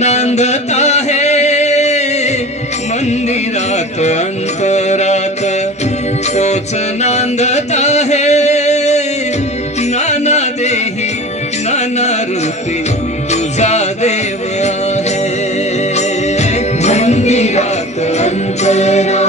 मांगता है मंदिरात अंतरात तोच नांदता है नाना देही नाना रूपी तुझा देव आहे मंदिरात अंतरात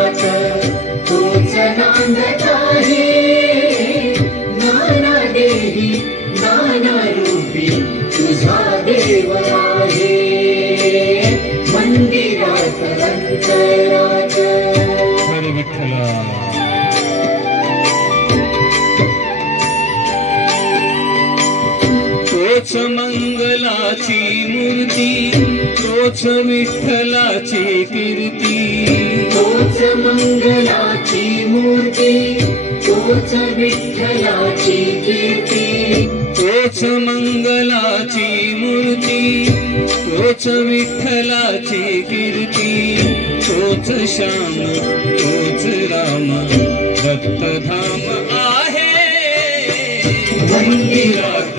तोच मंगलाची मूर्ती तोच विठ्ठलाची कीर्ती तोच मंगलाची मूर्ती तोच विठ्ठलाची कीर्ती तोच मंगलाची मूर्ती तोच विठ्ठलाची कीर्ती तोच श्याम तोच राम भक्तधाम आहे मंदिरात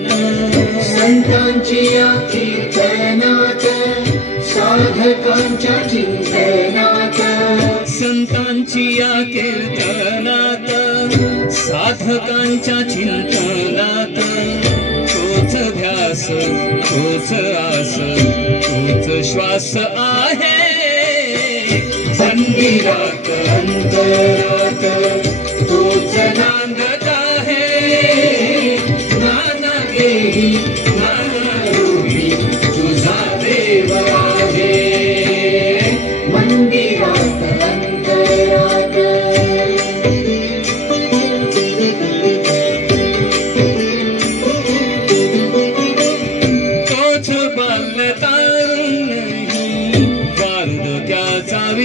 संतांची कीर्तनात साधकांच्या चिंतनात संतांची कीर्तनात साधकांच्या चिंतनात तोच ध्यास तोच आस तोच श्वास आहे मंदिरात अंतर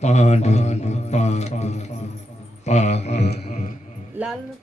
Padu, padu, padu, padu.